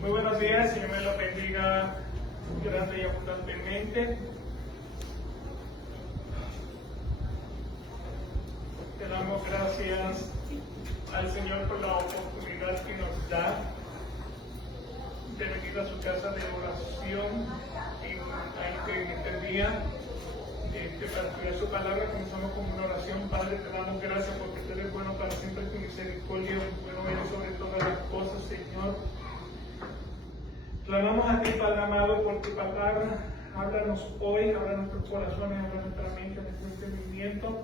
Muy buenos días, Señor me lo bendiga grande y abundantemente. Te damos gracias al Señor por la oportunidad que nos da de venir a su casa de oración en este día. Para estudiar su palabra, comenzamos con una oración. Padre, te damos gracias porque tú eres bueno para siempre, tu misericordia, bueno eres sobre todas las cosas, Señor. Clamamos a ti, Padre amado, por tu palabra. Háblanos hoy, habla nuestros corazones, habla nuestra mente, nuestro entendimiento.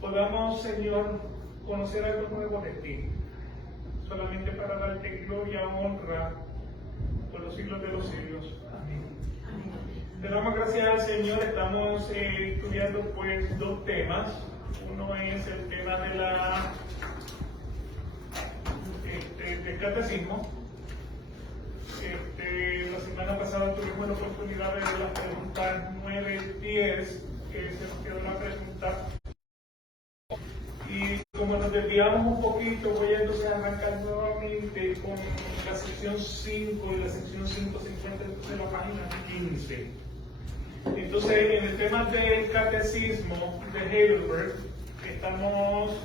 Podamos, Señor, conocer algo nuevo de ti, solamente para darte gloria, honra, por los siglos de los siglos. Amén. Le damos gracias al Señor. Estamos estudiando pues dos temas. Uno es el tema de del catecismo. La semana pasada tuvimos la oportunidad de ver las preguntas 9, 10, que se nos quedó la pregunta. Y como nos desviamos un poquito, voy a entonces arrancar nuevamente con la sección 5, y la sección 5 se encuentra en la página 15. Entonces, en el tema del catecismo de Heidelberg, estamos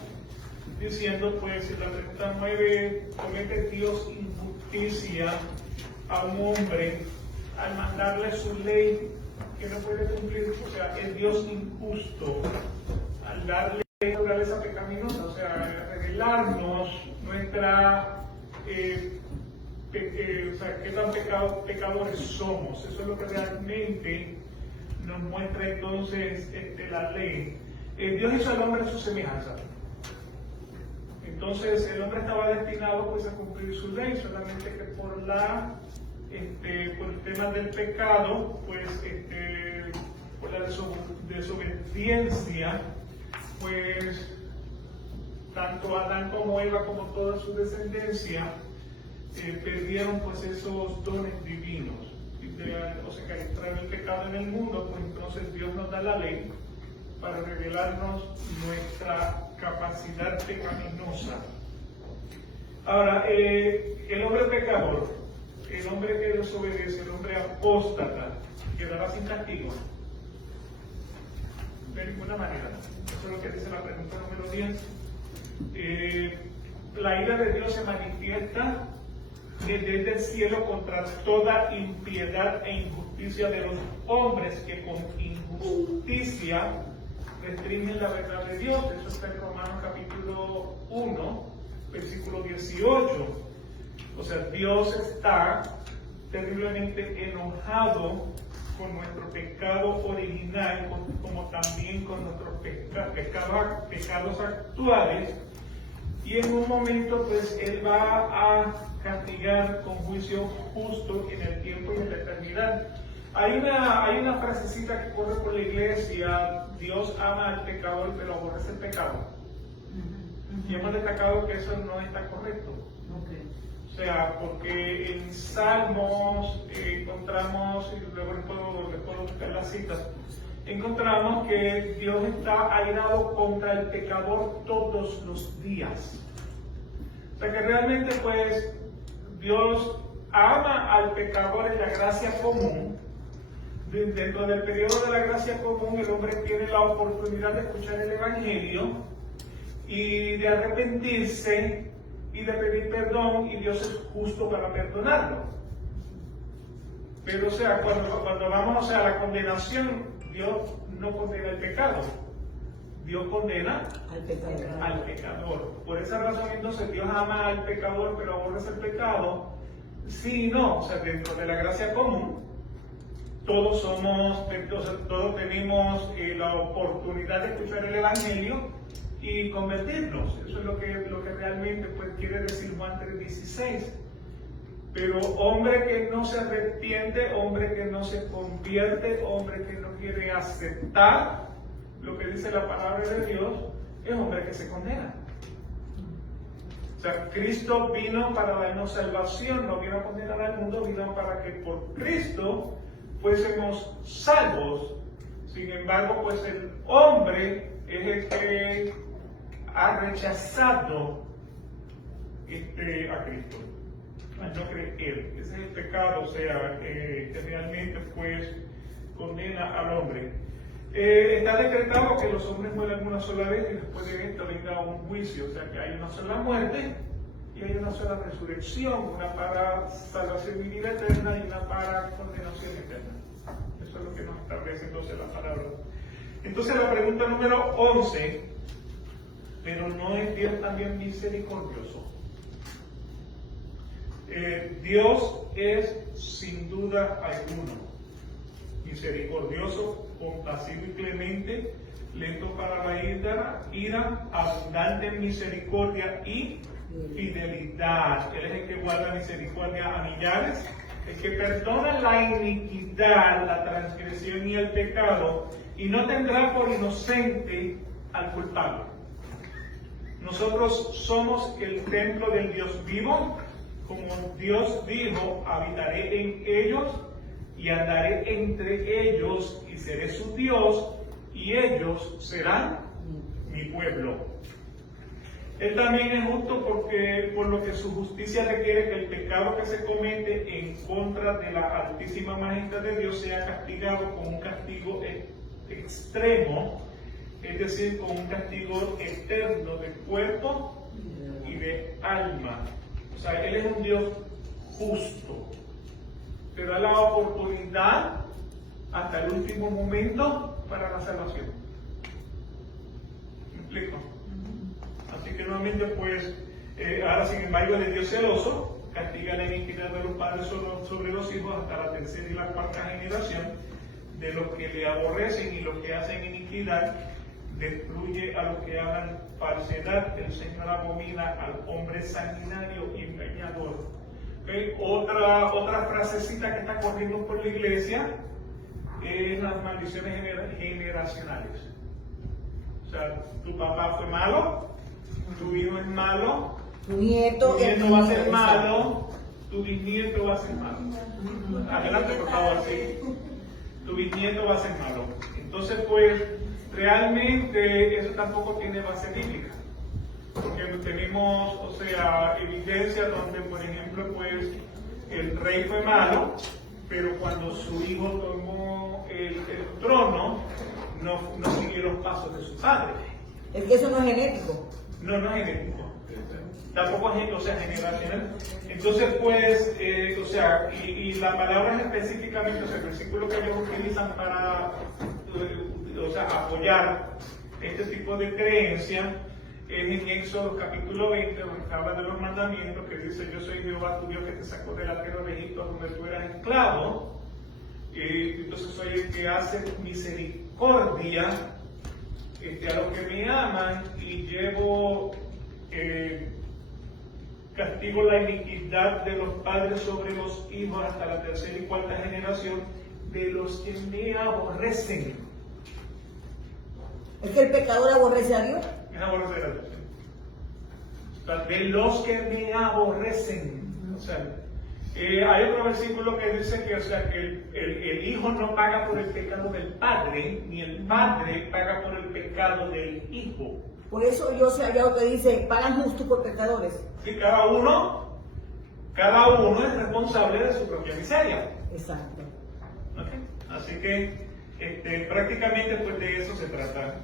diciendo, pues, en la pregunta 9, ¿comete Dios injusticia a un hombre al mandarle su ley que no puede cumplir? O sea, ¿es Dios injusto al darle naturaleza pecaminosa? O sea, revelarnos nuestra o sea, qué tan pecadores somos. Eso es lo que realmente nos muestra entonces la ley. Dios hizo al hombre a su semejanza. Entonces el hombre estaba destinado pues a cumplir su ley, solamente que por el tema del pecado, pues por la desobediencia, pues tanto Adán como Eva como toda su descendencia perdieron pues esos dones divinos. O sea, que al entrar el pecado en el mundo, pues entonces Dios nos da la ley para revelarnos nuestra capacidad pecaminosa. Ahora, el hombre pecador, el hombre que desobedece, el hombre apóstata, quedará sin castigo. De ninguna manera. Eso es lo que dice la pregunta número 10. La ira de Dios se manifiesta desde el cielo contra toda impiedad e injusticia de los hombres que con injusticia restringen la verdad de Dios. Eso está en Romanos capítulo 1, versículo 18. O sea, Dios está terriblemente enojado con nuestro pecado original, como también con nuestros pecados actuales, y en un momento pues Él va a castigar con juicio justo en el tiempo y en la eternidad. Hay una frasecita que corre por la iglesia: Dios ama al pecador pero aborrece el pecado. Y hemos destacado que eso no está correcto. O sea, porque en Salmos encontramos, y luego les puedo buscar las citas, encontramos que Dios está airado contra el pecador todos los días. O sea que realmente pues Dios ama al pecador en la gracia común. Dentro del periodo de la gracia común, el hombre tiene la oportunidad de escuchar el Evangelio y de arrepentirse y de pedir perdón, y Dios es justo para perdonarlo. Pero o sea, cuando vamos a la condenación, Dios no condena el pecado, Dios condena al pecador. Por esa razón entonces Dios ama al pecador pero aborrece el pecado. Sí y no. O sea, dentro de la gracia común todos tenemos la oportunidad de escuchar el Evangelio y convertirnos. Eso es lo que realmente pues quiere decir Juan 3:16. Pero hombre que no se arrepiente, hombre que no se convierte, hombre que no quiere aceptar lo que dice la palabra de Dios, es hombre que se condena. O sea, Cristo vino para darnos salvación, no vino a condenar al mundo, vino para que por Cristo fuésemos salvos. Sin embargo, pues el hombre es el que ha rechazado a Cristo. al no creer. Ese es el pecado, o sea, que realmente pues condena al hombre. Está decretado que los hombres mueran una sola vez y después de esto venga un juicio, o sea que hay una sola muerte y hay una sola resurrección, una para salvación y vida eterna y una para condenación eterna. Eso es lo que nos establece entonces la palabra. Entonces la pregunta número 11, pero ¿no es Dios también misericordioso? Dios es sin duda alguno misericordioso, compasivo y clemente, lento para la ira, abundante en misericordia y fidelidad. Él es el que guarda misericordia a millares, el que perdona la iniquidad, la transgresión y el pecado, y no tendrá por inocente al culpable. Nosotros somos el templo del Dios vivo, como Dios dijo, habitaré en ellos y andaré entre ellos y seré su Dios y ellos serán mi pueblo. Él también es justo porque por lo que su justicia requiere que el pecado que se comete en contra de la altísima majestad de Dios sea castigado con un castigo extremo, es decir, con un castigo eterno de cuerpo y de alma. O sea, Él es un Dios justo. Te da la oportunidad hasta el último momento para la salvación. ¿Me explico? Así que nuevamente pues, ahora sin embargo el Dios celoso castiga la iniquidad de los padres sobre los hijos hasta la tercera y la cuarta generación de los que le aborrecen y los que hacen iniquidad, destruye a los que hagan falsedad. El Señor abomina al hombre sanguinario y engañador. ¿Okay? Otra frasecita que está corriendo por la iglesia es las maldiciones generacionales. O sea, tu papá fue malo, tu hijo es malo, tu nieto va a ser malo, tu bisnieto va a ser malo. Adelante, por favor, sí. Tu bisnieto va a ser malo. Entonces, pues, realmente eso tampoco tiene base bíblica. Porque tenemos, o sea, evidencia donde, por ejemplo, pues, el rey fue malo, pero cuando su hijo tomó el trono, no siguió los pasos de su padre. Es que eso no es genético. No es genético. Tampoco es, o sea, generacional. Entonces, pues, o sea, y la palabra específicamente, o sea, el versículo que ellos utilizan para, o sea, apoyar este tipo de creencia es en Éxodo capítulo 20, donde habla de los mandamientos, que dice: yo soy Jehová tu Dios que te sacó de la tierra de Egipto, donde tú eras esclavo. Entonces soy el que hace misericordia a los que me aman y llevo, castigo la iniquidad de los padres sobre los hijos hasta la tercera y cuarta generación de los que me aborrecen. ¿Es que el pecador aborrece a Dios? Es aborrecer a Dios. O sea, de los que me aborrecen. O sea, hay otro versículo que dice que, o sea, que el hijo no paga por el pecado del padre, ni el padre paga por el pecado del hijo. Por eso yo sé allá lo que dice: pagan justo por pecadores. Y cada uno es responsable de su propia miseria. Exacto. ¿Okay? Así que prácticamente pues de eso se trata.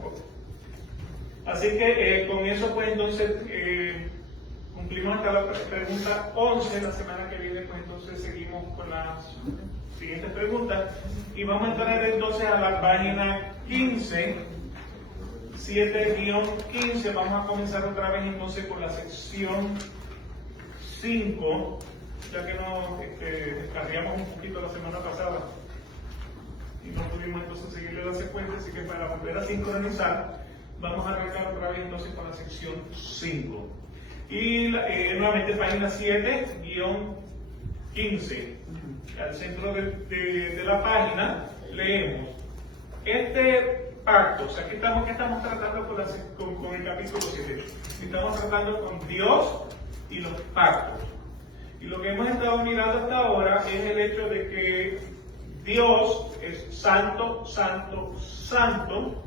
Así que con eso pues entonces cumplimos hasta la pregunta 11. La semana que viene pues entonces seguimos con las siguientes preguntas y vamos a entrar entonces a la página 15, 7-15. Vamos a comenzar otra vez entonces con la sección 5, ya que nos descarriamos un poquito la semana pasada y no pudimos entonces seguirle la secuencia, así que para volver a sincronizar vamos a arrancar otra vez entonces con la sección 5 y nuevamente página 7-15. Al centro de la página leemos este pacto. O sea, ¿qué estamos tratando con el capítulo 7? Estamos tratando con Dios y los pactos. Y lo que hemos estado mirando hasta ahora es el hecho de que Dios es santo, santo, santo.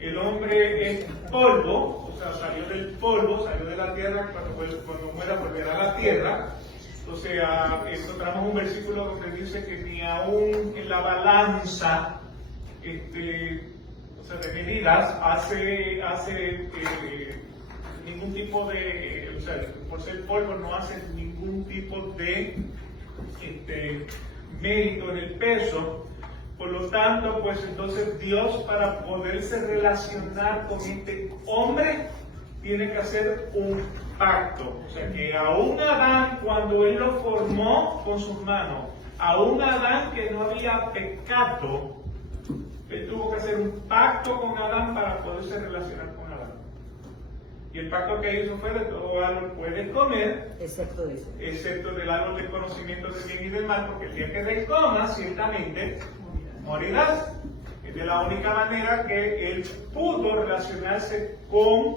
El hombre es polvo, o sea, salió del polvo, salió de la tierra, cuando muera volverá a la tierra. O sea, encontramos un versículo donde dice que ni aún en la balanza, o sea, de medidas, hace ningún tipo de, o sea, por ser polvo no hace ningún tipo de mérito en el peso. Por lo tanto, pues entonces Dios, para poderse relacionar con este hombre, tiene que hacer un pacto. O sea, que aún Adán, cuando él lo formó con sus manos, aún Adán que no había pecado, él tuvo que hacer un pacto con Adán para poderse relacionar con Adán. Y el pacto que hizo fue: de todo árbol puedes comer, excepto de eso. excepto del árbol del conocimiento del bien y del mal, porque el día que te comas, ciertamente morirás. Es de la única manera que él pudo relacionarse con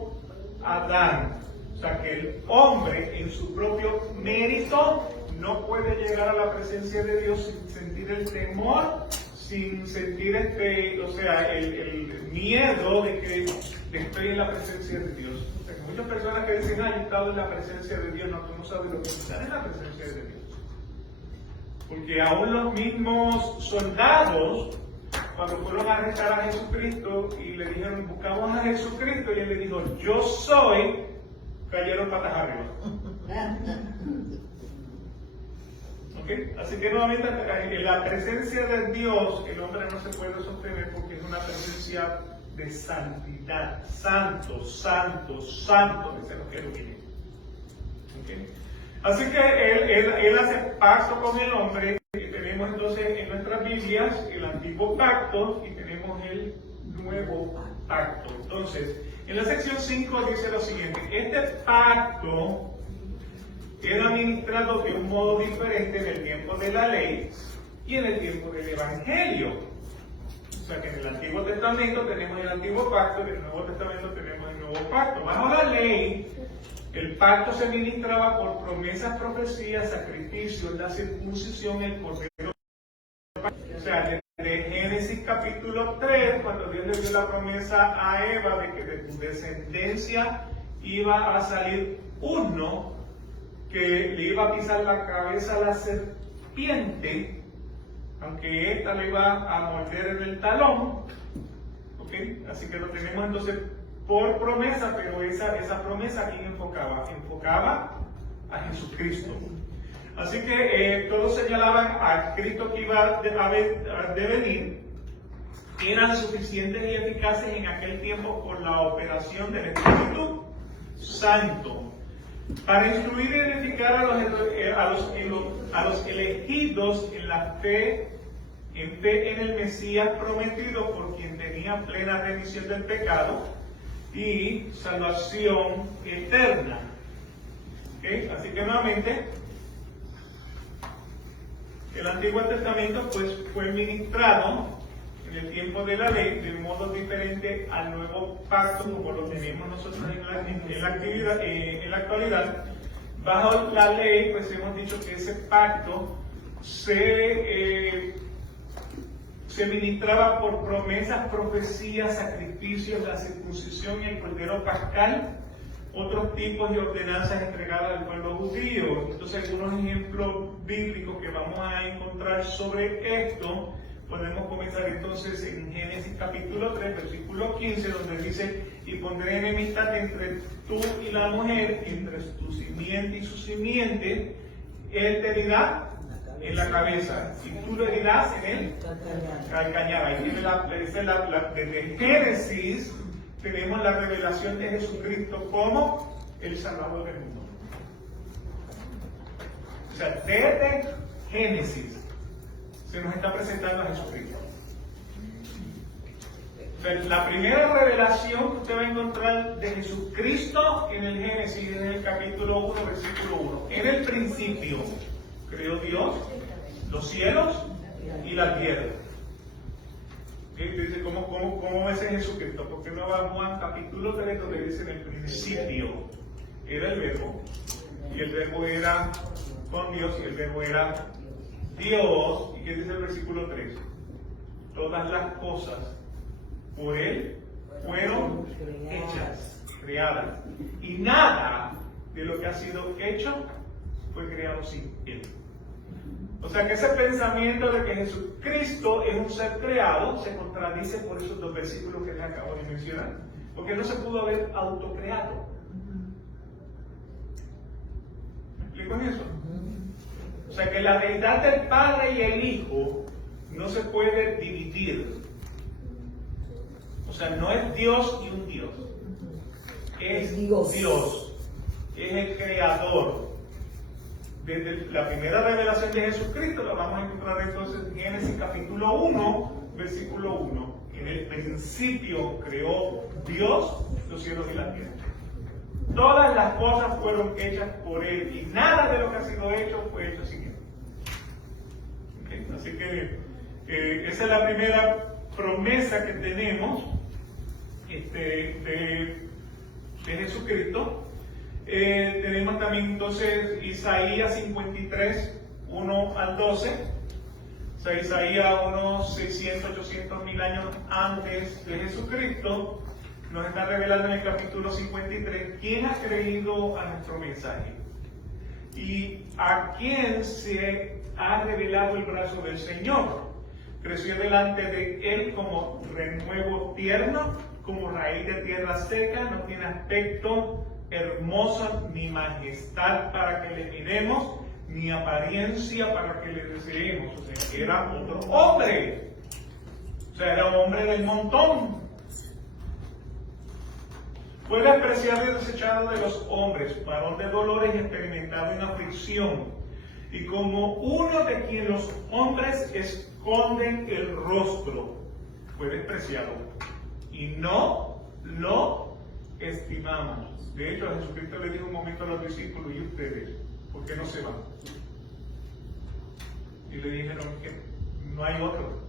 Adán. O sea, que el hombre en su propio mérito no puede llegar a la presencia de Dios sin sentir el temor, sin sentir o sea, el miedo de que estoy en la presencia de Dios. O sea, que muchas personas que dicen: yo he estado en la presencia de Dios, no, tú no sabes lo que es estar en la presencia de Dios. Porque aún los mismos soldados, cuando fueron a arrestar a Jesucristo y le dijeron: buscamos a Jesucristo, y él le dijo: yo soy, cayeron patas arriba. ¿Okay? Así que nuevamente, en la presencia de Dios, el hombre no se puede sostener, porque es una presencia de santidad. Santo, santo, santo, dice los querubines. ¿Okay? Así que él hace pacto con el hombre. Y tenemos entonces en nuestras Biblias el antiguo pacto y tenemos el nuevo pacto. Entonces, en la sección 5 dice lo siguiente: este pacto era administrado de un modo diferente en el tiempo de la ley y en el tiempo del Evangelio. O sea que en el Antiguo Testamento tenemos el antiguo pacto y en el Nuevo Testamento tenemos el nuevo pacto. Bajo la ley, el pacto se ministraba por promesas, profecías, sacrificios, la circuncisión, el cordero. O sea, de Génesis capítulo 3, cuando Dios le dio la promesa a Eva de que de tu descendencia iba a salir uno que le iba a pisar la cabeza a la serpiente, aunque ésta le iba a morder en el talón. ¿Okay? Así que lo tenemos entonces por promesa, pero esa promesa, ¿a quién enfocaba? Enfocaba a Jesucristo. Así que todos señalaban a Cristo que iba a venir, eran suficientes y eficaces en aquel tiempo por la operación del Espíritu Santo, para instruir y edificar a los elegidos en la fe, en el Mesías prometido, por quien tenía plena remisión del pecado y salvación eterna. ¿Okay? Así que nuevamente, el Antiguo Testamento pues fue ministrado en el tiempo de la ley de un modo diferente al nuevo pacto, como lo tenemos nosotros en la actualidad. Bajo la ley, pues hemos dicho que ese pacto se ministraba por promesas, profecías, sacrificios, la circuncisión y el cordero pascal, otros tipos de ordenanzas entregadas al pueblo judío. Entonces, algunos ejemplos bíblicos que vamos a encontrar sobre esto, podemos comenzar entonces en Génesis capítulo 3, versículo 15, donde dice: y pondré enemistad entre tú y la mujer, entre tu simiente y su simiente, él te herirá en la cabeza, y tú lo herirás en el calcañar. Ahí tiene desde Génesis tenemos la revelación de Jesucristo como el Salvador del mundo. O sea, desde Génesis se nos está presentando a Jesucristo. O sea, la primera revelación que usted va a encontrar de Jesucristo en el Génesis es en el capítulo 1, versículo 1. En el principio creó Dios los cielos y la tierra. Dice, ¿cómo es Jesucristo? Porque no va a Juan capítulo 3, donde dice: en el principio era el verbo, y el verbo era con Dios, y el verbo era Dios. ¿Y qué dice el versículo 3? Todas las cosas por Él fueron hechas, creadas, y nada de lo que ha sido hecho fue creado sin Él. O sea que ese pensamiento de que Jesucristo es un ser creado se contradice por esos dos versículos que les acabo de mencionar, porque no se pudo haber autocreado. ¿Me explico en eso? O sea que la deidad del Padre y el Hijo no se puede dividir. O sea, no es Dios y un Dios. Es Dios. Es el creador. Desde la primera revelación de Jesucristo la vamos a encontrar entonces en Génesis capítulo 1, versículo 1. En el principio creó Dios los cielos y la tierra. Todas las cosas fueron hechas por Él y nada de lo que ha sido hecho fue hecho sin Él. ¿Okay? Así que esa es la primera promesa que tenemos de Jesucristo. Tenemos también entonces Isaías 53, 1 al 12. O sea, Isaías unos 600, 800 mil años antes de Jesucristo nos está revelando en el capítulo 53 quién ha creído a nuestro mensaje y a quién se ha revelado el brazo del Señor. Creció delante de Él como renuevo tierno, como raíz de tierra seca, no tiene aspecto hermoso ni majestad para que le miremos, ni apariencia para que le deseemos. O sea, era otro hombre. O sea, era un hombre del montón. Fue despreciado y desechado de los hombres, varón de dolores y experimentado en aflicción, y como uno de quien los hombres esconden el rostro, fue despreciado, y no lo estimamos. De hecho, a Jesucristo le dijo un momento a los discípulos: ¿y ustedes? ¿Por qué no se van? Y le dijeron que no hay otro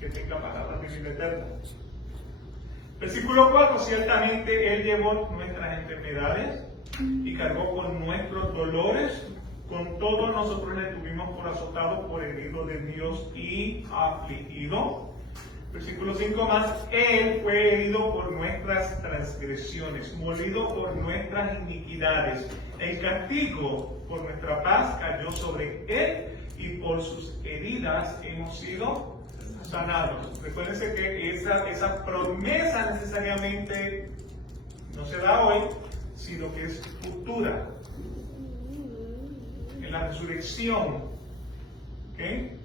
que tenga palabras de vida eterna. Versículo 4, ciertamente Él llevó nuestras enfermedades y cargó con nuestros dolores, con todo nosotros le tuvimos por azotado, por herido de Dios y afligido. Versículo 5 más, Él fue herido por nuestras transgresiones, molido por nuestras iniquidades. El castigo por nuestra paz cayó sobre Él y por sus heridas hemos sido sanados. Recuérdense que esa promesa necesariamente no se da hoy, sino que es futura. En la resurrección. ¿Okay?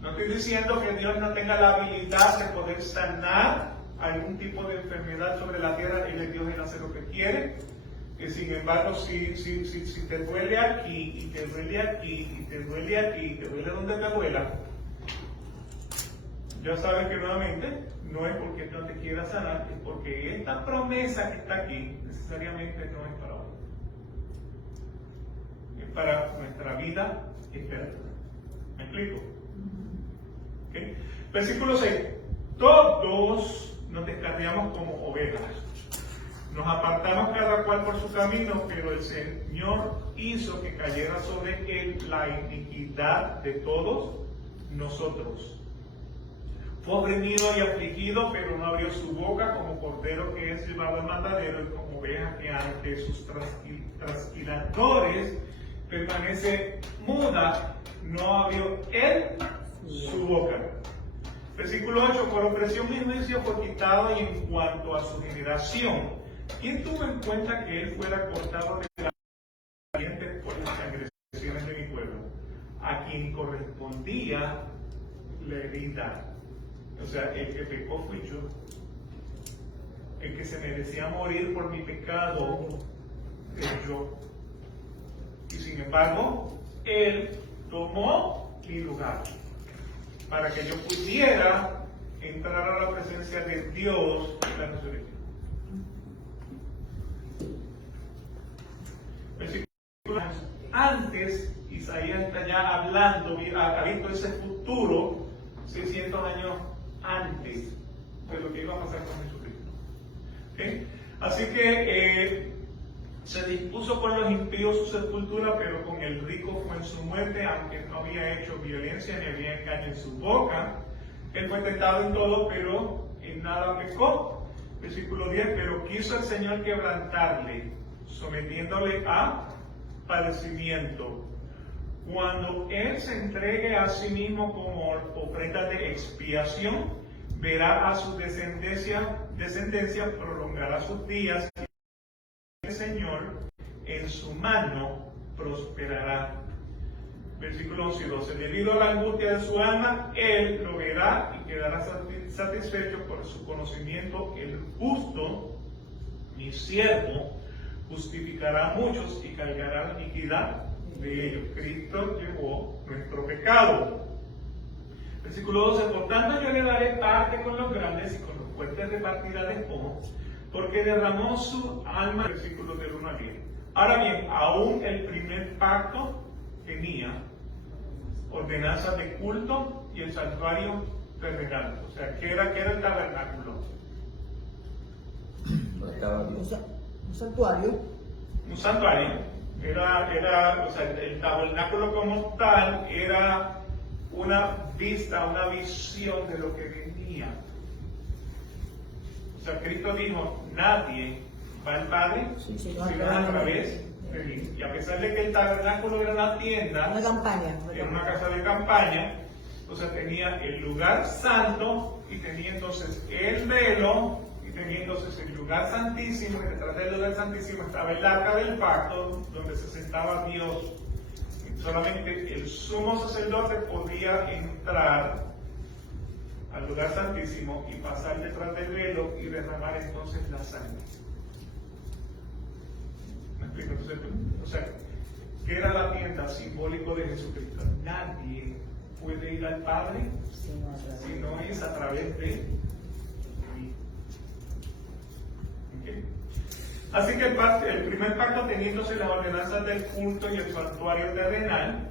No estoy diciendo que Dios no tenga la habilidad de poder sanar algún tipo de enfermedad sobre la tierra. Él es Dios, Él hace lo que quiere. Que sin embargo, si te duele aquí, y te duele aquí, y te duele aquí, y te duele donde te duela, ya sabes que nuevamente no es porque no te quiera sanar, es porque esta promesa que está aquí necesariamente no es para hoy. Es para nuestra vida eterna. ¿Me explico? ¿Okay? Versículo 6. Todos nos descarriamos como ovejas. Nos apartamos cada cual por su camino, pero el Señor hizo que cayera sobre Él la iniquidad de todos nosotros. Fue oprimido y afligido, pero no abrió su boca, como cordero que es llevado al matadero, y como oveja que ante sus trasquiladores permanece muda, no abrió Él su boca. Versículo 8, por opresión y juicio fue quitado, y en cuanto a su generación, ¿quién tuvo en cuenta que Él fuera cortado de la pariente por las transgresiones de mi pueblo? A quien correspondía la herida. O sea, el que pecó fui yo. El que se merecía morir por mi pecado es yo. Y sin embargo, Él tomó mi lugar para que yo pudiera entrar a la presencia de Dios en la resurrección. Antes, Isaías está ya hablando, ha visto ese futuro 600 años antes de lo que iba a pasar con Jesucristo. ¿Okay? Así que se dispuso con los impíos su sepultura, pero con el rico fue en su muerte, aunque no había hecho violencia ni había engaño en su boca. Él fue tentado en todo, pero en nada pecó. Versículo 10, pero quiso el Señor quebrantarle, sometiéndole a padecimiento. Cuando Él se entregue a sí mismo como ofrenda de expiación, verá a su descendencia, prolongará sus días, y el Señor en su mano prosperará. Versículo 11 y 12. Debido a la angustia de su alma, Él lo verá y quedará satisfecho por su conocimiento. El justo, mi siervo, justificará a muchos y cargará la iniquidad de ellos. Cristo llevó nuestro pecado. Versículo 12. Por tanto yo le daré parte con los grandes y con los fuertes repartirá despojo, porque derramó su alma. Versículos del 1 al 10. Ahora bien, aún el primer pacto tenía ordenanzas de culto y el santuario terrenal. O sea, ¿qué era el tabernáculo? Un santuario. Un santuario. O sea, el tabernáculo como tal era una vista, una visión de lo que venía. O sea, Cristo dijo, nadie va al Padre sino a través de mí. Y a pesar de que el tabernáculo era una tienda, Una campaña. era una casa de campaña, o sea, tenía el lugar santo y tenía entonces el velo y tenía entonces el lugar santísimo, y detrás del lugar santísimo estaba el arca del pacto donde se sentaba Dios. Y solamente el sumo sacerdote podía entrar al lugar santísimo y pasar detrás del velo y derramar entonces la sangre. ¿Me explico? Entonces, o sea, ¿qué era la tienda simbólico de Jesucristo? Nadie puede ir al Padre si no es a través de mí. ¿Okay? Así que el primer pacto teniéndose las ordenanzas del culto y el santuario terrenal.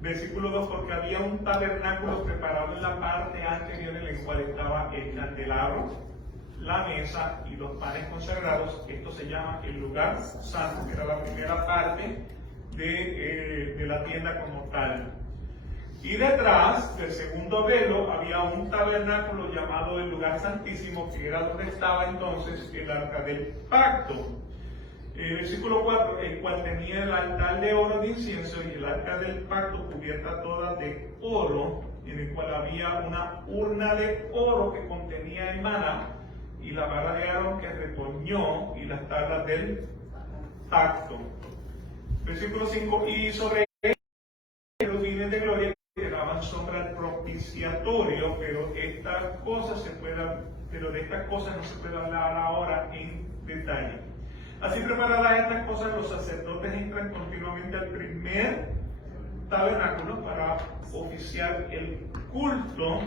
Versículo 2, porque había un tabernáculo preparado en la parte anterior en el cual estaba el candelabro, la mesa y los panes consagrados. Esto se llama el lugar santo, que era la primera parte de la tienda como tal. Y detrás del segundo velo había un tabernáculo llamado el lugar santísimo, que era donde estaba entonces el arca del pacto. Versículo 4, el cual tenía el altar de oro de incienso y el arca del pacto cubierta toda de oro, en el cual había una urna de oro que contenía el maná y la vara de Aarón que repoñó y las tablas del pacto. Versículo 5, y sobre él querubines de gloria que daban sombra al propiciatorio, pero de estas cosas no se puede hablar ahora en detalle. Así preparadas estas cosas, los sacerdotes entran continuamente al primer tabernáculo para oficiar el culto,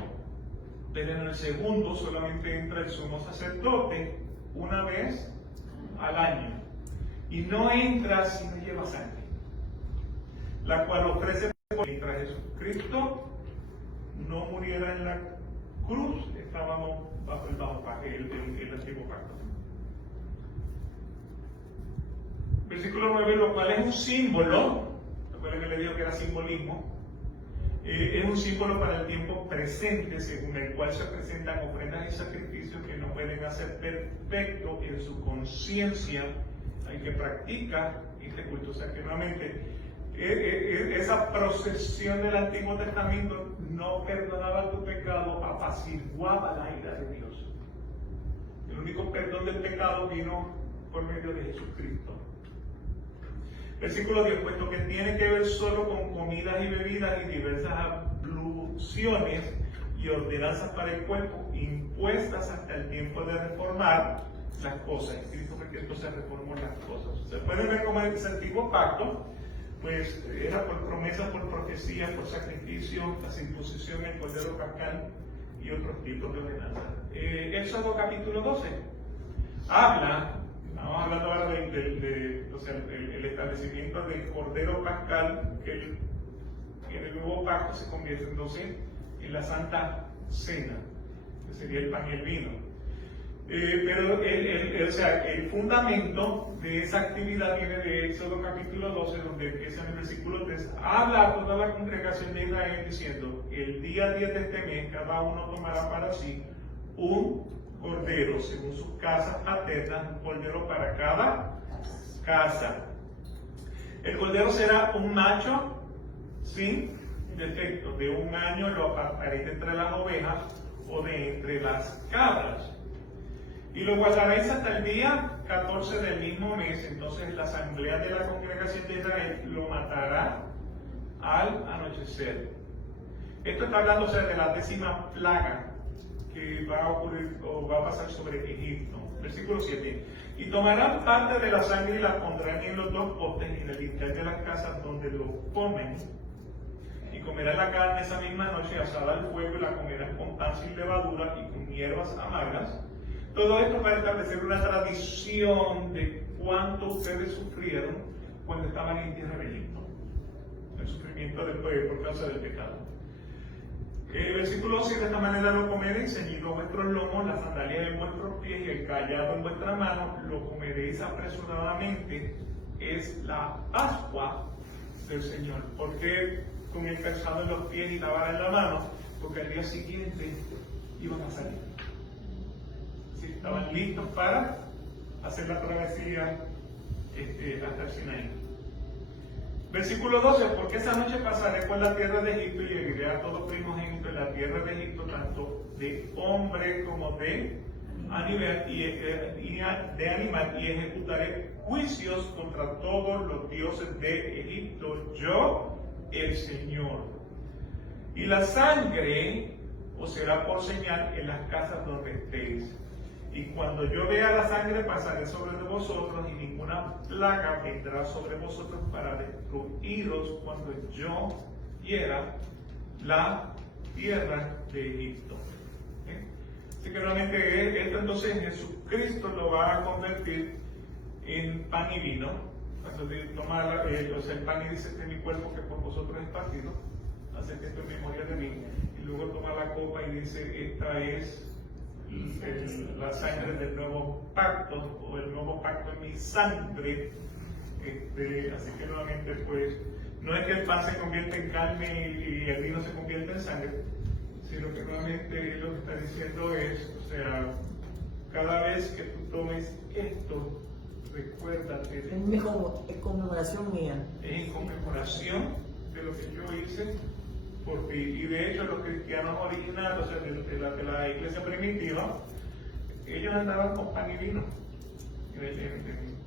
pero en el segundo solamente entra el sumo sacerdote una vez al año. Y no entra si no lleva sangre, la cual ofrece mientras Jesucristo no muriera en la cruz, estábamos bajo el antiguo pacto. Versículo 9, lo cual es un símbolo, recuerden que le digo que era simbolismo, es un símbolo para el tiempo presente, según el cual se presentan ofrendas y sacrificios que no pueden hacer perfecto en su conciencia al que practica este culto. O sea que nuevamente, esa procesión del Antiguo Testamento no perdonaba tu pecado, apaciguaba la ira de Dios. El único perdón del pecado vino por medio de Jesucristo. Versículo 10, puesto que tiene que ver solo con comidas y bebidas y diversas abluciones y ordenanzas para el cuerpo, impuestas hasta el tiempo de reformar las cosas. Cristo fue que entonces reformó las cosas. Se puede ver como ese antiguo pacto, pues era por promesas, por profecías, por sacrificio, la circuncisión, el cordero pascal y otros tipos de ordenanzas. Éxodo capítulo 12 habla. Estamos hablando ahora el establecimiento del cordero pascal, que en el nuevo pacto se convierte entonces en la Santa Cena, que sería el pan y el vino. Pero el fundamento de esa actividad viene de Éxodo capítulo 12, donde empieza en el versículo 3, habla a toda la congregación de Israel diciendo, el día 10 de este mes cada uno tomará para sí un cordero según sus casas paternas, un cordero para cada casa. El cordero será un macho sin defecto. De 1 año lo apartaréis de entre las ovejas o de entre las cabras. Y lo guardaréis hasta el día 14 del mismo mes. Entonces la asamblea de la congregación de Israel lo matará al anochecer. Esto está hablando, o sea, de la 10ª plaga que va a ocurrir o va a pasar sobre Egipto. Versículo 7. Y tomarán parte de la sangre y la pondrán en los 2 postes y en el interior de las casas donde lo comen. Y comerán la carne esa misma noche asada al fuego y la comerán con pan sin levadura y con hierbas amargas. Todo esto para establecer una tradición de cuánto ustedes sufrieron cuando estaban en tierra de Egipto. El sufrimiento del pueblo por causa del pecado. Versículo 7, de esta manera lo comeréis, ceñido vuestros lomos, las sandalias en vuestros pies y el callado en vuestra mano, lo comeréis apresuradamente. Es la Pascua del Señor. ¿Por qué con el calzado en los pies y la vara en la mano? Porque al día siguiente iban a salir. Sí, estaban listos para hacer la travesía hasta el Sinaí. Versículo 12, porque esa noche pasaré por la tierra de Egipto y heriré a todo primogénito en la tierra de Egipto, tanto de hombre como de animal, y ejecutaré juicios contra todos los dioses de Egipto, yo, el Señor. Y la sangre os será por señal en las casas donde estéis. Y cuando yo vea la sangre pasaré sobre vosotros y ninguna plaga vendrá sobre vosotros para destruiros cuando yo hiera la tierra de Egipto. Así que realmente esto entonces Jesucristo lo va a convertir en pan y vino. Cuando toma el pan y dice, este es mi cuerpo que por vosotros es partido, haced esto en memoria de mí. Y luego toma la copa y dice, esta es la sangre del nuevo pacto, o el nuevo pacto en mi sangre. Así que nuevamente pues no es que el pan se convierte en carne y el vino se convierte en sangre, sino que nuevamente lo que está diciendo es, o sea, cada vez que tú tomes esto, recuérdate de Es conmemoración mía. Es en conmemoración de lo que yo hice por ti. Y de hecho los cristianos originales, o sea, de la iglesia primitiva, ellos andaban con pan y vino,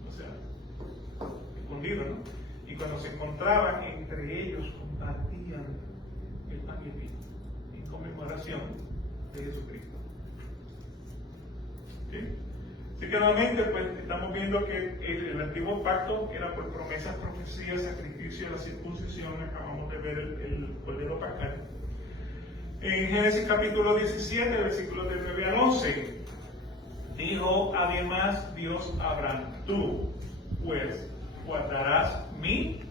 o sea, escondidos, ¿no? Y cuando se encontraban entre ellos compartían el pan y el vino en conmemoración de Jesucristo. ¿Sí? Así que nuevamente pues estamos viendo que el antiguo pacto era por promesas, profecías, sacrificio, la circuncisión. Acabamos de ver el cordero pascal. En Génesis capítulo 17, versículos del 9 al 11, dijo además Dios a Abraham, tú pues guardarás mi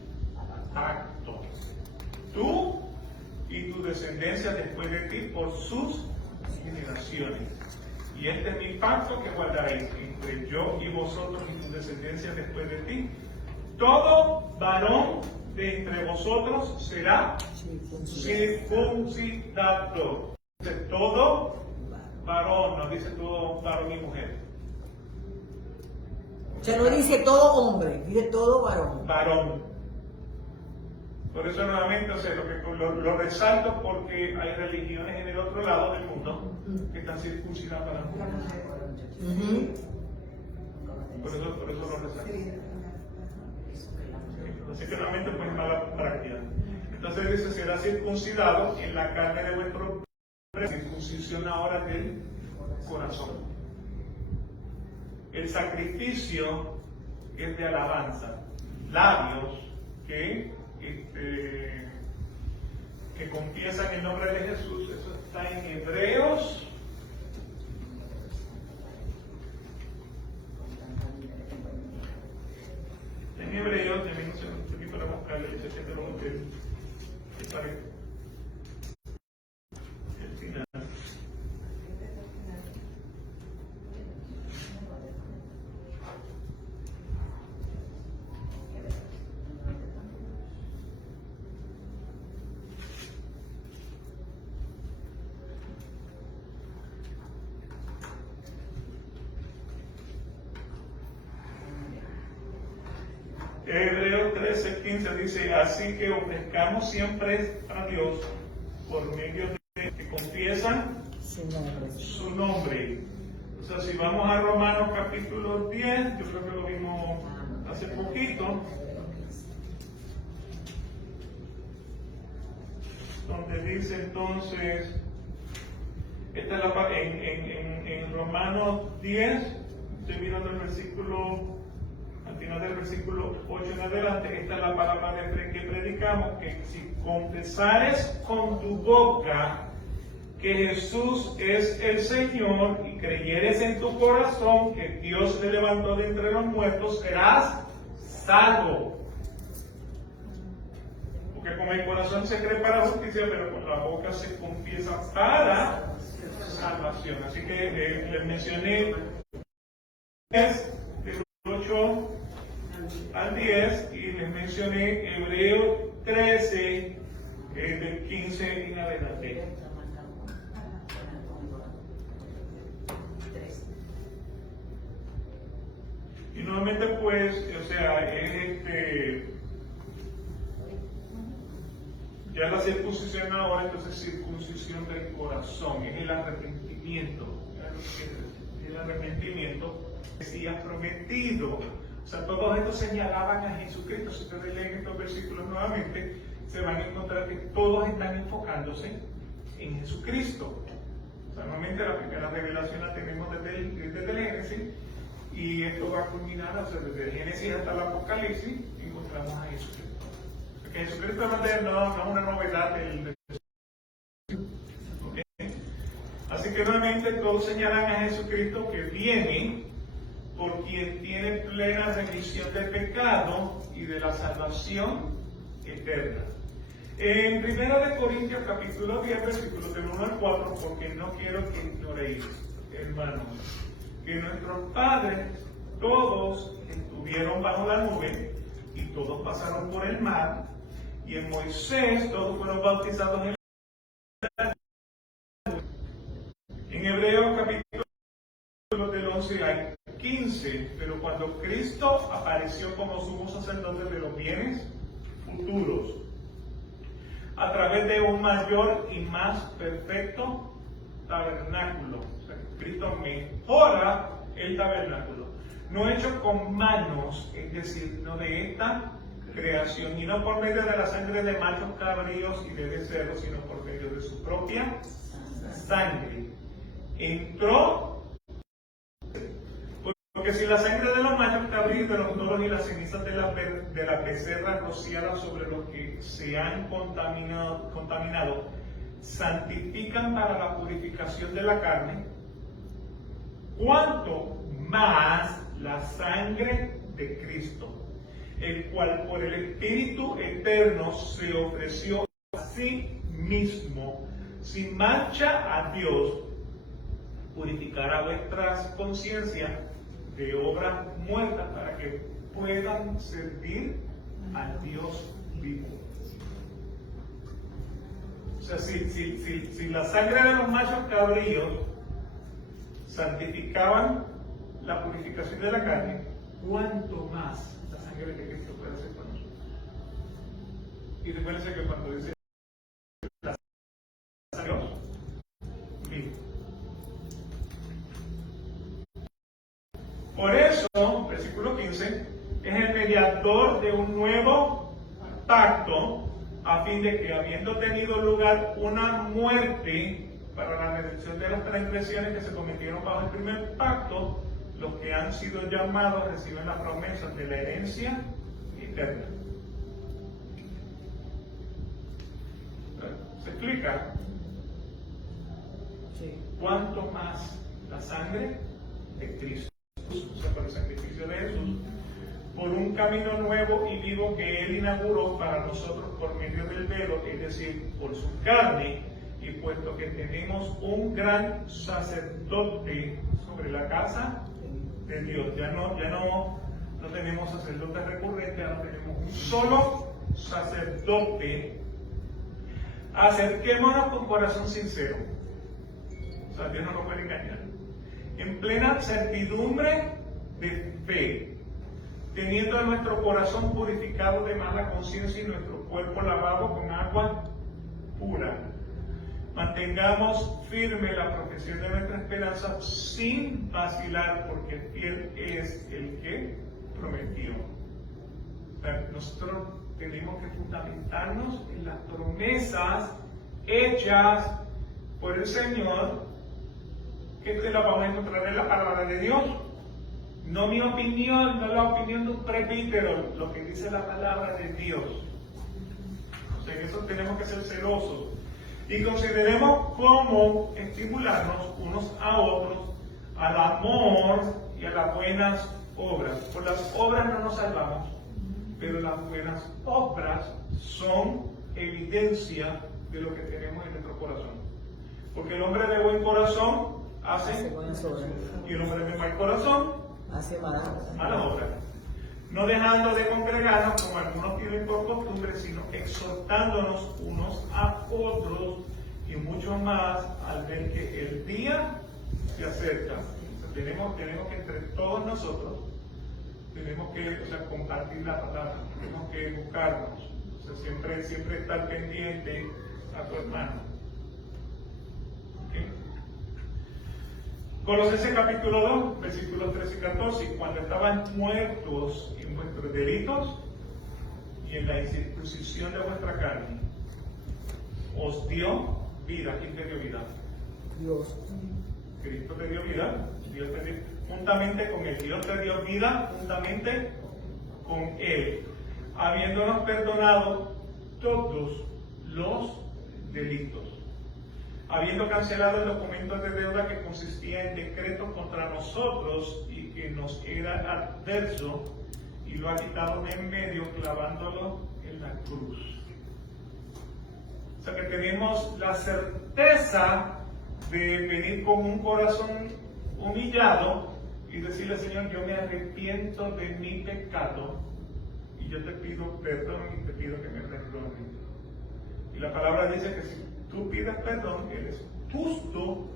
pacto, tú y tu descendencia después de ti por sus generaciones. Y este es mi pacto que guardaréis entre yo y vosotros y tu descendencia después de ti. Todo varón de entre vosotros será circuncidado. Dice todo varón, no dice todo varón y mujer. O sea, no dice todo hombre, dice todo varón. Varón. Por eso nuevamente, o sea, lo resalto porque hay religiones en el otro lado del mundo que están circuncidadas para las mujeres. Por eso lo resalto. Así que realmente pues mala práctica. Entonces dice, será circuncidado en la carne de vuestro circuncisión ahora del corazón. El sacrificio es de alabanza, labios que confiesan el nombre de Jesús. Eso está en Hebreos. En Hebreos, también no sé, aquí para buscarle, yo sé que te lo busqué, que parece el final. Hebreos 13:15 dice, así que ofrezcamos siempre a Dios por medio de que confiesan su nombre. O sea, si vamos a Romanos capítulo 10, yo creo que lo vimos hace poquito, donde dice entonces, esta es en Romanos 10, estoy mirando el versículo, al final del versículo 8 en adelante, esta es la palabra de fe que predicamos, que si confesares con tu boca que Jesús es el Señor y creyeres en tu corazón que Dios le levantó de entre los muertos, serás salvo. Porque con el corazón se cree para justicia, pero con la boca se confiesa para salvación. Así que les mencioné del 8 al 10 y les mencioné Hebreo 13 del 15 en adelante. Y nuevamente pues, o sea, es ya la circuncisión ahora, entonces circuncisión del corazón, es el arrepentimiento, el arrepentimiento que sí ha prometido. O sea, todos estos señalaban a Jesucristo. Si ustedes leen estos versículos nuevamente, se van a encontrar que todos están enfocándose en Jesucristo. O sea, normalmente la primera revelación la tenemos desde el Génesis, y esto va a culminar, o sea, desde el Génesis hasta el Apocalipsis, encontramos a Jesucristo. Porque Jesucristo no es una novedad del ¿okay? Así que nuevamente todos señalan a Jesucristo que viene por quien tiene plena remisión del pecado y de la salvación eterna. En 1 Corintios capítulo 10, versículos del 1 al 4, porque no quiero que ignoréis, hermanos, que nuestros padres todos estuvieron bajo la nube y todos pasaron por el mar, y en Moisés todos fueron bautizados en la nube. En Hebreos capítulo del 11 hay 15, pero cuando Cristo apareció como sumo sacerdote de los bienes futuros, a través de un mayor y más perfecto tabernáculo. O sea, Cristo mejora el tabernáculo, no hecho con manos, es decir, no de esta creación, y no por medio de la sangre de machos cabríos y de becerros, sino por medio de su propia sangre. Entró, porque si la sangre de los machos cabríos, de los toros y las cenizas de la becerra rociadas sobre los que se han contaminado, santifican para la purificación de la carne, cuanto más la sangre de Cristo, el cual por el Espíritu eterno se ofreció a sí mismo, sin mancha a Dios, purificará vuestras conciencias de obras muertas para que puedan servir al Dios vivo. O sea, si la sangre de los machos cabríos santificaban la purificación de la carne, ¿cuánto más la sangre de Cristo puede hacer por nosotros? Y recuérdense que cuando dice la sangre de Dios vivo. Por eso, versículo 15, es el mediador de un nuevo pacto, a fin de que, habiendo tenido lugar una muerte para la redención de las transgresiones que se cometieron bajo el primer pacto, los que han sido llamados reciben las promesas de la herencia eterna. ¿Se explica? Sí. ¿Cuánto más la sangre de Cristo? O sea, por el sacrificio de Jesús, por un camino nuevo y vivo que Él inauguró para nosotros por medio del velo, es decir, por su carne, y puesto que tenemos un gran sacerdote sobre la casa de Dios, ya no tenemos sacerdotes recurrentes, ahora tenemos un solo sacerdote. Acerquémonos con corazón sincero, o sea, Dios no nos puede engañar, en plena certidumbre de fe, teniendo nuestro corazón purificado de mala conciencia y nuestro cuerpo lavado con agua pura. Mantengamos firme la profesión de nuestra esperanza sin vacilar, porque fiel es el que prometió. O sea, nosotros tenemos que fundamentarnos en las promesas hechas por el Señor, que te la vamos a encontrar en la palabra de Dios. No mi opinión, no la opinión de un presbítero, lo que dice la palabra de Dios. O sea, en eso tenemos que ser celosos. Y consideremos cómo estimularnos unos a otros al amor y a las buenas obras. Por las obras no nos salvamos, pero las buenas obras son evidencia de lo que tenemos en nuestro corazón. Porque el hombre de buen corazón hace buenas obras. Y el hombre de mal corazón Hace malas obras. No dejando de congregarnos como algunos tienen por costumbre, sino exhortándonos unos a otros, y mucho más al ver que el día se acerca. O sea, tenemos que entre todos nosotros tenemos que compartir la palabra, tenemos que buscarnos, o sea, siempre estar pendiente a tu hermano. ¿Okay? Colosenses capítulo 2, versículos 13 y 14. Y cuando estaban muertos en vuestros delitos y en la incircuncisión de vuestra carne, os dio vida. ¿Quién te dio vida? Dios. Cristo te dio vida. Dios te dio, juntamente con Él. Dios te dio vida juntamente con Él, habiéndonos perdonado todos los delitos, habiendo cancelado el documento de deuda que consistía en decretos contra nosotros y que nos era adverso, y lo ha quitado de en medio, clavándolo en la cruz. O sea que tenemos la certeza de venir con un corazón humillado y decirle: Señor, yo me arrepiento de mi pecado y yo te pido perdón y te pido que me perdones. Y la palabra dice que si tú pides perdón, Él es justo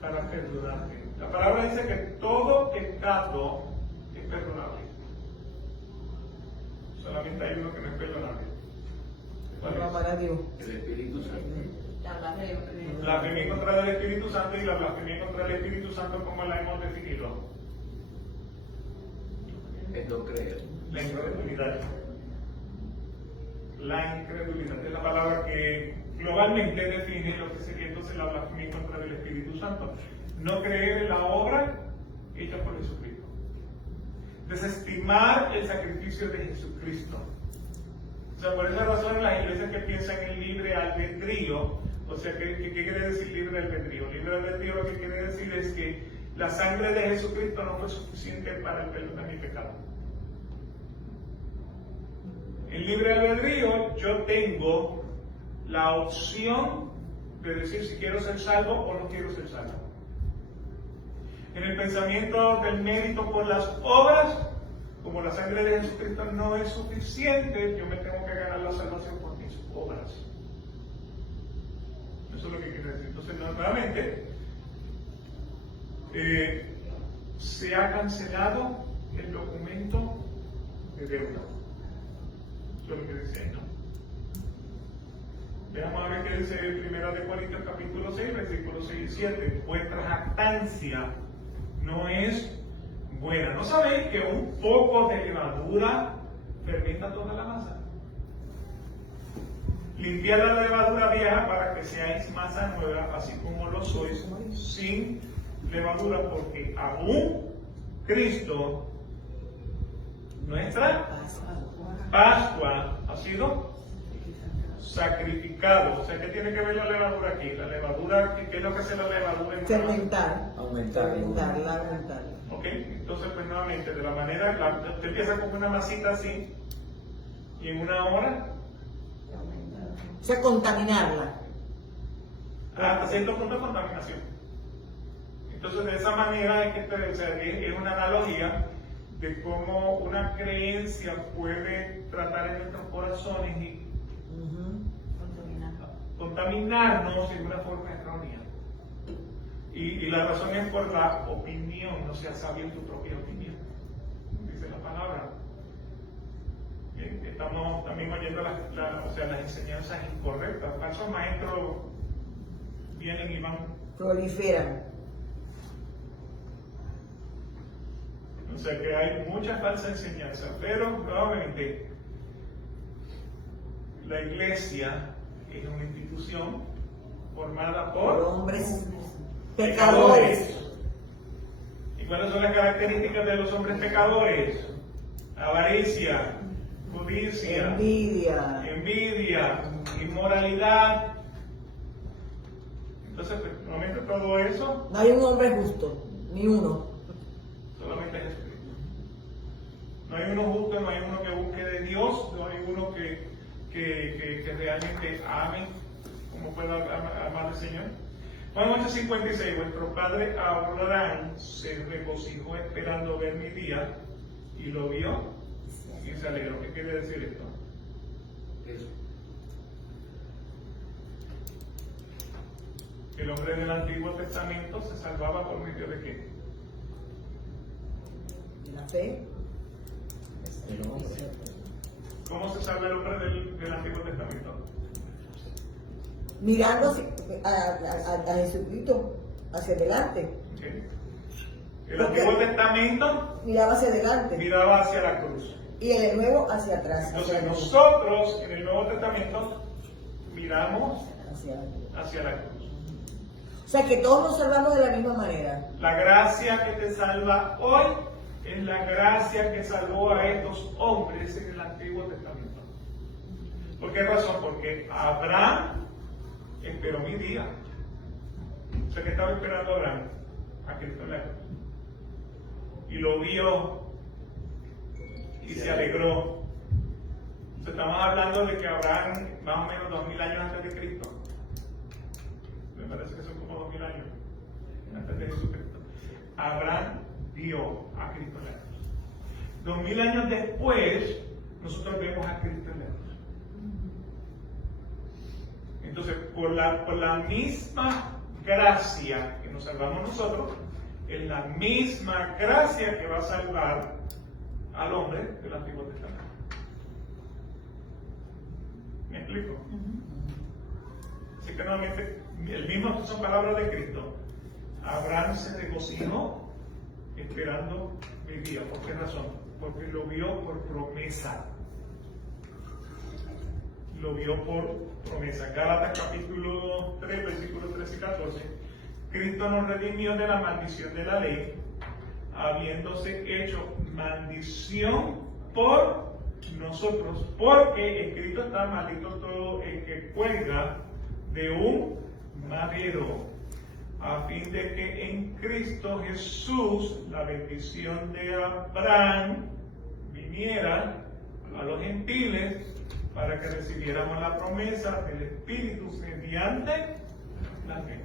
para perdonarte. La palabra dice que todo pecado es perdonable. Solamente hay uno que no es perdonable. ¿Cuál Amar a Dios. El Espíritu Santo. La blasfemia contra el Espíritu Santo. Y la blasfemia contra el Espíritu Santo, ¿cómo la hemos definido? Es no creer. La incredulidad. La incredulidad es la palabra que globalmente define lo que sería entonces la blasfemia contra el Espíritu Santo. No creer en la obra hecha por Jesucristo. Desestimar el sacrificio de Jesucristo. O sea, por esa razón las iglesias que piensan en libre albedrío, o sea, ¿qué quiere decir libre albedrío? Libre albedrío lo que quiere decir es que la sangre de Jesucristo no fue suficiente para el perdón de mi pecado. En libre albedrío yo tengo la opción de decir si quiero ser salvo o no quiero ser salvo. En el pensamiento del mérito por las obras, como la sangre de Jesucristo no es suficiente, yo me tengo que ganar la salvación por mis obras. Eso es lo que quiere decir. Entonces, nuevamente, se ha cancelado el documento de deuda. Eso es lo que dice ahí, ¿no? Veamos a ver qué dice el 1 Corintios capítulo 6, versículos 6 y 7. Vuestra jactancia no es buena. ¿No sabéis que un poco de levadura fermenta toda la masa? Limpiad la levadura vieja para que seáis masa nueva, así como lo sois, sin levadura, porque aún Cristo, nuestra Pascua, ha sido sacrificado. O sea, ¿qué tiene que ver la levadura aquí? La levadura, ¿qué es lo que hace la levadura? Fermentar. Aumentar. Aumentar. Ok, entonces pues nuevamente, de la manera, usted empieza con una masita así, y en una hora, O sea, contaminarla. hasta cierto punto de contaminación. Entonces de esa manera es que es una analogía de cómo una creencia puede tratar en nuestros corazones y contaminarnos de una forma errónea. Y la razón es por la opinión, no seas sabio en tu propia opinión, dice la palabra. Estamos también oyendo las enseñanzas incorrectas. Falsos maestros vienen y van. Proliferan. O sea que hay mucha falsa enseñanza, pero nuevamente la iglesia es una institución formada Por por hombres pecadores. ¿Y cuáles son las características de los hombres pecadores? Avaricia, codicia, envidia, inmoralidad. Entonces, pues, normalmente todo eso No hay un hombre justo, ni uno. solamente es Jesucristo. No hay uno justo, no hay uno que busque de Dios, no hay uno que realmente ame como pueda amar al Señor. Juan 8:56, vuestro padre Abraham se regocijó esperando ver mi día y lo vio y se alegró. ¿Qué quiere decir esto? Eso. El hombre del Antiguo Testamento se salvaba por medio de qué? La fe. ¿Cómo se salva el hombre del Antiguo Testamento? Mirando a Jesucristo hacia adelante. ¿Ok? El Antiguo Testamento Miraba hacia adelante. miraba hacia la cruz. Y en el nuevo hacia atrás. Entonces hacia nosotros en el Nuevo Testamento miramos hacia la cruz. O sea que todos nos salvamos de la misma manera. La gracia que te salva hoy es la gracia que salvó a estos hombres en el Antiguo Testamento. ¿Por qué razón? Porque Abraham esperó mi día. O sea, que estaba esperando Abraham a Cristo en la cruz. Y lo vio y se alegró. Entonces, estamos hablando de que Abraham, más o menos 2000 años antes de Cristo, me parece que son como 2000 años antes de Jesucristo, Abraham vio a Cristo en la cruz. 2000 años después, nosotros vemos a Cristo en la cruz. Entonces, por la misma gracia que nos salvamos nosotros, es la misma gracia que va a salvar al hombre del Antiguo Testamento. ¿Me explico? Así que nuevamente, el mismo son palabras de Cristo. Abraham se regocijó esperando mi día. ¿Por qué razón? Porque lo vio por promesa. Lo vio por promesa. Gálatas capítulo 3, versículos 13 y 14. Cristo nos redimió de la maldición de la ley, habiéndose hecho maldición por nosotros, porque escrito está: maldito todo el que cuelga de un madero, a fin de que en Cristo Jesús la bendición de Abraham viniera a los gentiles, para que recibiéramos la promesa del Espíritu mediante la fe.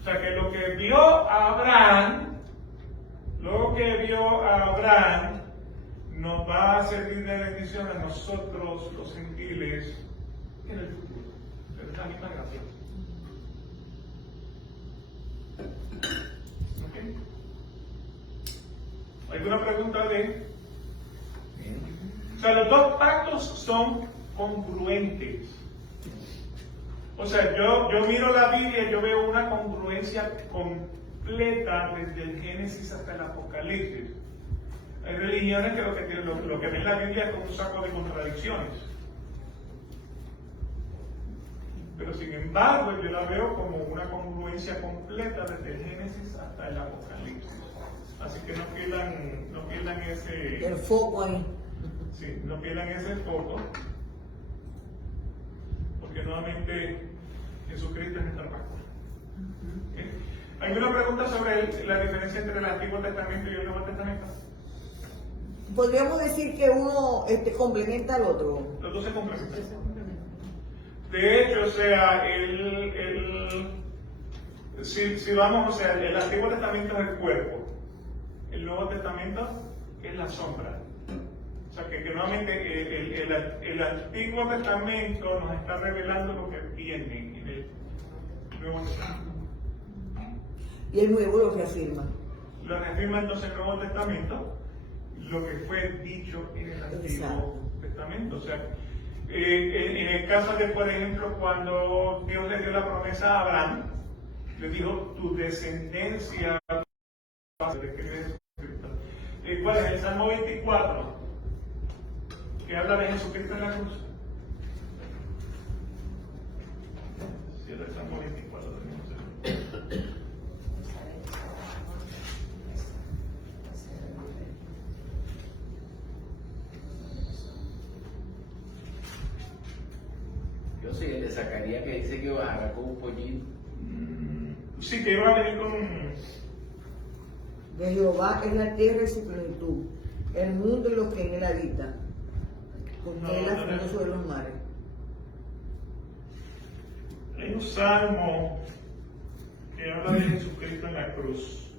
O sea que lo que vio Abraham, nos va a servir de bendición a nosotros los gentiles en el futuro. Es la misma gracia. ¿Ok? ¿Alguna pregunta de? O sea, los dos pactos son congruentes. O sea, yo miro la Biblia y yo veo una congruencia completa desde el Génesis hasta el Apocalipsis. Hay religiones que lo que ven la Biblia es como un saco de contradicciones. Pero sin embargo, yo la veo como una congruencia completa desde el Génesis hasta el Apocalipsis. Así que no pierdan ese... El foco ahí. Sí, no pierdan ese foco, porque nuevamente Jesucristo es nuestra pacto. ¿Okay? ¿Alguna pregunta sobre la diferencia entre el Antiguo Testamento y el Nuevo Testamento? Podríamos decir que uno complementa al otro. Los dos se complementan. De hecho, o sea, si vamos, o sea, el Antiguo Testamento es el cuerpo, el Nuevo Testamento es la sombra. O sea, que nuevamente el Antiguo Testamento nos está revelando lo que viene en el Nuevo Testamento. Y el nuevo lo reafirma. Lo reafirma entonces el Nuevo Testamento, lo que fue dicho en el Antiguo Exacto. Testamento. O sea, en el caso de, por ejemplo, cuando Dios le dio la promesa a Abraham, le dijo, tu descendencia va a ser de Jesucristo. ¿Cuál es? El Salmo 24, que habla de Jesucristo en la cruz. Sí, el Salmo 24 tenemos. Yo soy el de Zacarías que dice que bajará con un pollito. Sí, que iba a venir con un... De Jehová es la tierra y su plenitud, el mundo y los que en él habitan, porque él la fundó sobre los mares. Hay un salmo que habla de Jesucristo en la cruz.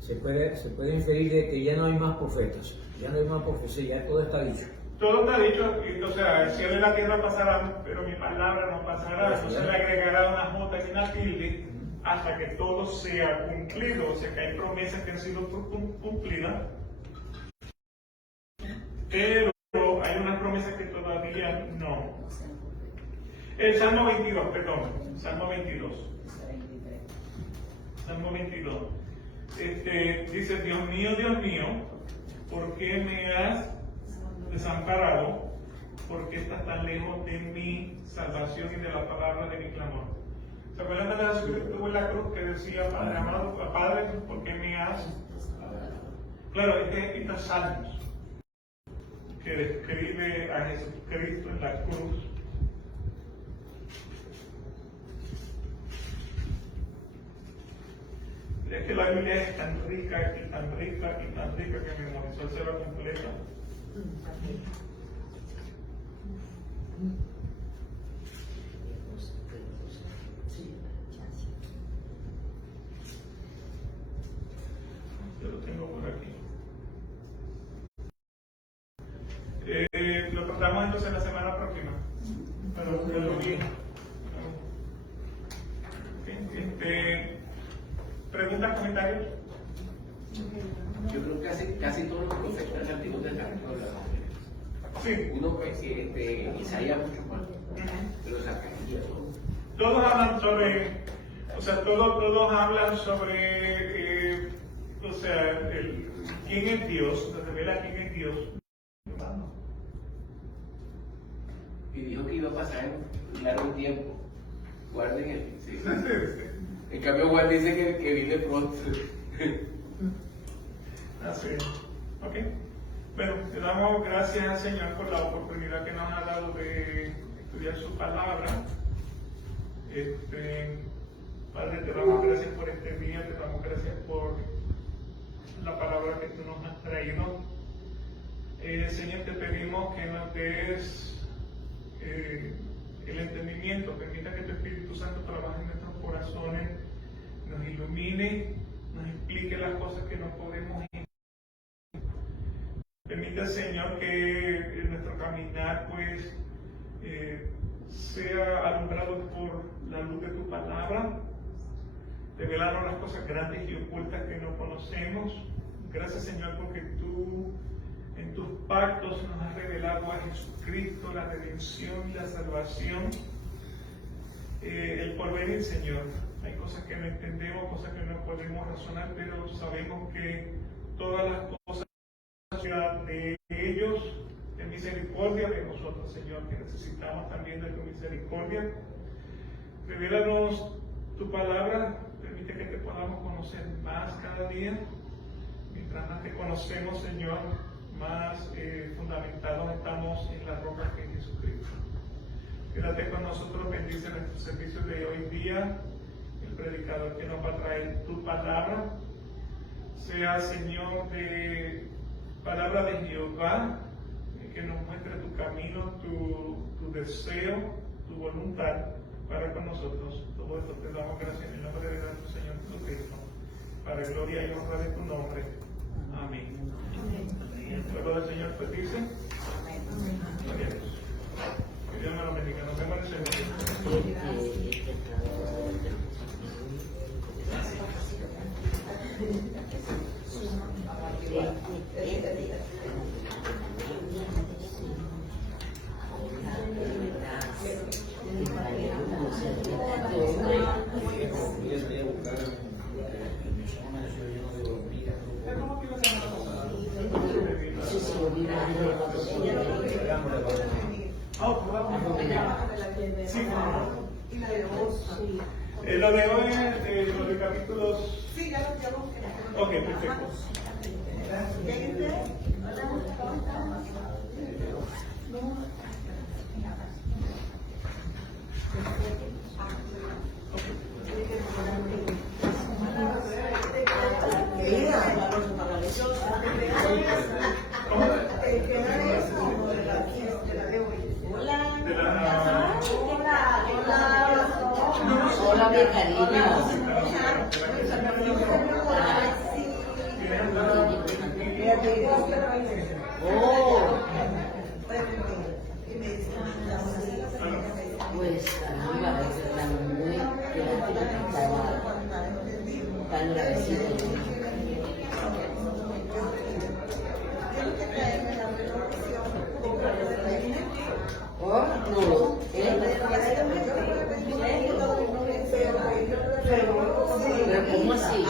Se puede inferir de que ya no hay más profetas, ya no hay más profecía, ya todo está dicho. Todo está dicho, o sea, el cielo y la tierra pasarán, pero mi palabra no pasará. No se le agregará una jota y una tilde hasta que todo sea cumplido. O sea, que hay promesas que han sido cumplidas, pero hay unas promesas que todavía no. El Salmo 22, perdón, Salmo 22. Salmo 22. Dice, Dios mío, ¿por qué me has desamparado? ¿Por qué estás tan lejos de mi salvación y de la palabra de mi clamor? ¿Se acuerdan de la Jesús que estuvo en la cruz que decía, Padre amado, Padre, ¿por qué me has? Claro, es que estos salmos que describe a Jesucristo en la cruz, es que la Biblia es tan rica y tan rica y tan rica que memorizarse la completa. Yo lo tengo por aquí. Lo tratamos entonces la semana próxima. Para buscarlo bien. ¿Preguntas, comentarios? Yo creo que casi todos los profetas del Antiguo Testamento hablaban de eso. Sí. Uno pues, Isaías mucho más, pero Zacarías. Todos hablan sobre, o sea, todos hablan sobre, o sea, quién es Dios, se revela quién es Dios. Y dijo que iba a pasar en largo tiempo. Guarden el sí. En cambio, Juan dice que viene pronto. Así es. Ok. Bueno, le damos gracias al Señor por la oportunidad que nos ha dado de estudiar su palabra. Padre, te damos gracias por este día, te damos gracias por la palabra que tú nos has traído. Señor, te pedimos que nos des el entendimiento, permita que tu Espíritu Santo trabaje en nuestros corazones, nos ilumine, nos explique las cosas que no podemos entender. Permita, Señor, que nuestro caminar pues sea alumbrado por la luz de tu palabra, revelarnos las cosas grandes y ocultas que no conocemos. Gracias, Señor, porque tú en tus pactos nos has revelado a Jesucristo, la redención y la salvación. El porvenir, Señor. Hay cosas que no entendemos, cosas que no podemos razonar, pero sabemos que todas las cosas de ellos, de misericordia de nosotros, Señor, que necesitamos también de tu misericordia. Revélanos tu palabra, permite que te podamos conocer más cada día. Mientras más te conocemos, Señor, más fundamentados estamos en la roca que es Jesucristo. Quédate con nosotros, bendice nuestro servicio de hoy día, el predicador que nos va a traer tu palabra. Sea, Señor, de palabra de Jehová, que nos muestre tu camino, tu deseo, tu voluntad para con nosotros. Todo esto te damos gracias en el nombre de nuestro Señor Jesucristo, para gloria y honra de tu nombre. Amén. El pueblo del Señor pues dice, gloria a Dios. Que Dios me lo bendiga. Nos vemos en el segundo. Gracias. Sí, por favor. Y la de vos. Lo de hoy es los de capítulos. Sí, ya lo Ok, perfecto. Hola, mi cariño. Pues caramba, está muy tan gravecito. Oh, no, pero ¿cómo así?